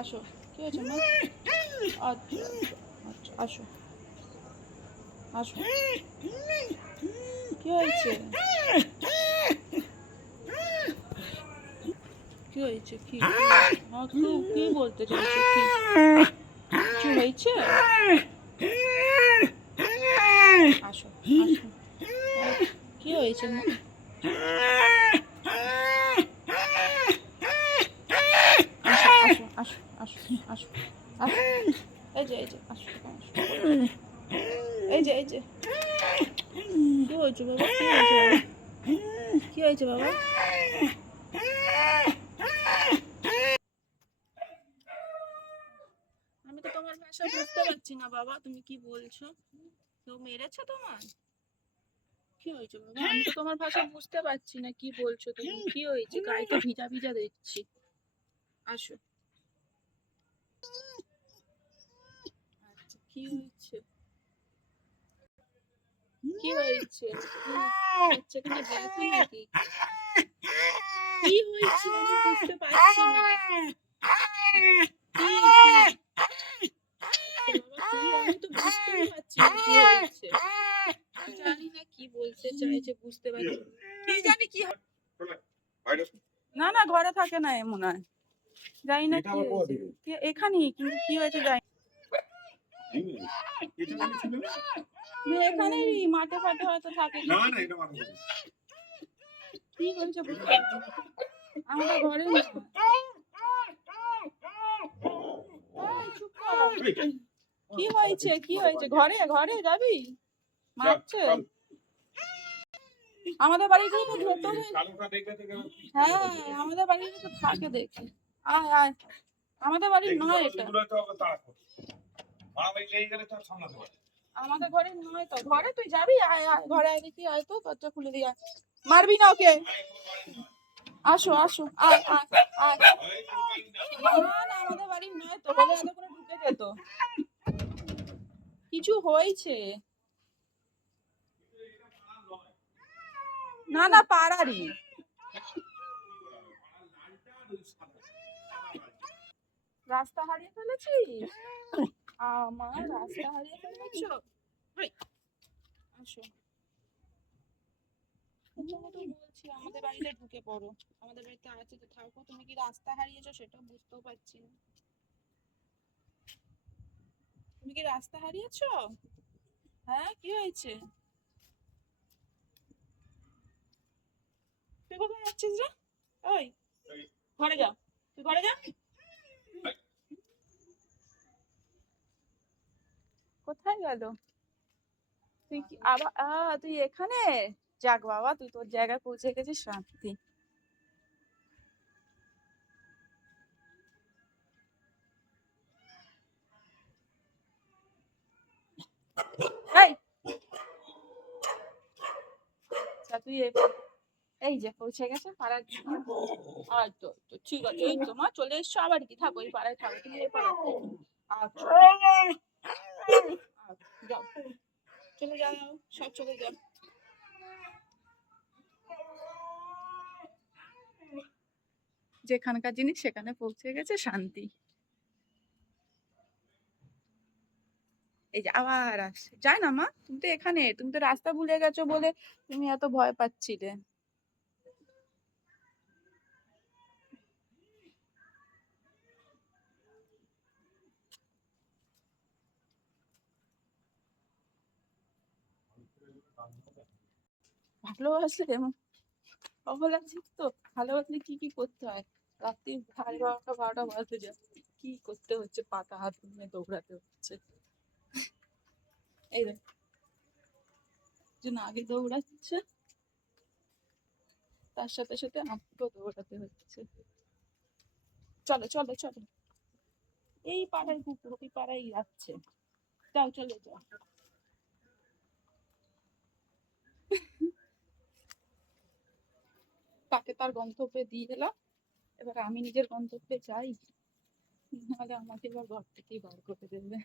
আসো। কি হয়েছে মা? আচ্ছা আচ্ছা আসো আসো। কি হয়েছে? কি হয়েছে? কি কি বলতে চাইছো? কি কিছু হয়েছে? আসো আসো। কি হয়েছে মা? আসো আসো আসো আসো আসো। এই যে আসো আসো। এই যে কি হয়েছে বাবা? কি হয়েছে বাবা? কি হয়েছে বাবা? আমি তো তোমার ভাষা বুঝতে পারছি না বাবা, তুমি কি বলছো? কেউ মেরেছে তোমার? কি হয়েছে বাবা? আমি তো তোমার ভাষা বুঝতে পারছি না, কি বলছো তুমি? কি হয়েছে? গায়ে তো ভিজা ভিজা দেখছি। আসো। আচ্ছা কি হয়েছে? কি হয়েছে? আচ্ছা এখানে ব্যথা নাকি? কি হয়েছে আমি বুঝতে পারছি না। কি আমি তো বুঝতেই পারছি না কি হয়েছে। জানি না কি বলতে চাইছে, বুঝতে পারছি কি জানি কি না না ঘরে থাকে না মনে হয়। জানি না কি হয়েছে এখানেই, কিন্তু কি হয়েছে জানি এখানেই মাঠে ফাটে হয়তো থাকে। কি হয়েছে আমাদের ঘরে কি হয়েছে? কি হয়েছে? ঘরে ঘরে যাবি? মারছে আমাদের বাড়িগুলো তো ভেতরে। হ্যাঁ আমাদের বাড়িতে তো থাকে দেখি। আয় আয় আমাদের বাড়ি নয় এটা। আমাদের ঘরে নয় তো। ঘরে তুই যাবি? আয় আয় ঘরে আয় দেখি। আয় তো দরজা খুলে দিয়ে। মারবি না ওকে। আসো আসো আয় আয় আয়। না না আমাদের বাড়ি নয় তো, বলে এত করে ঢুকে যেত। কিছু হয়েছে? না না পাড়ারই। রাস্তা হারিয়ে ফেলেছিস? আমার রাস্তা হারিয়ে ফেলেছো? আসো। বলছি আমাদের বাড়িতে ঢুকে পড়ো। আমাদের বাড়িতে আছে তো থাকো। তুমি কি রাস্তা হারিয়েছো সেটা বুঝতেও পারছি না। তুমি কি রাস্তা হারিয়েছো? হ্যাঁ কি হয়েছে? তুই কোথায় যাচ্ছিস রে? ওই ঘরে যা। তুই ঘরে যা। কোথায় গেল? তুই কি আবার তুই এখানে? যাক বাবা তুই তোর জায়গায় পৌঁছে গেছিস, শান্তি। এই তুই এই যে পৌঁছে গেছে পাড়ার। আর তো ঠিক আছে, এই তো মা চলে এসছো। আবার কি থাকো এই পাড়ায় থাকো তুমি এই পাড়ায়। আচ্ছা যাও চলে যাও, সব চলে যাও। যেখানকার জিনিস সেখানে পৌঁছে গেছে, শান্তি। এই যে আবার আসছে। যায় না মা, তুমি তো এখানে, তুমি তো রাস্তা ভুলে গেছো বলে তুমি এত ভয় পাচ্ছিলে। ভালোবাসলে অবহেলাছিস তো। ভালোবাসলে কি কি করতে হয়? রাত্রি 11:30 12টা বাজতে যায়, কি করতে হচ্ছে? পাতা হাত নিয়ে দৌড়াতে হচ্ছে। এই দেখ আগে দৌড়াচ্ছে, তার সাথে সাথে আমাকেও দৌড়াতে হচ্ছে। চলো চলো চলো। এই পাড়ায় কুকুর ওই পাড়ায় যাচ্ছে। যাও চলে যাও। তাকে তার গন্তব্যে দিয়ে এলাম। এবার আমি নিজের গন্তব্যে যাই, নাহলে আমাকে এবার ঘর থেকেই বার করে দেবে।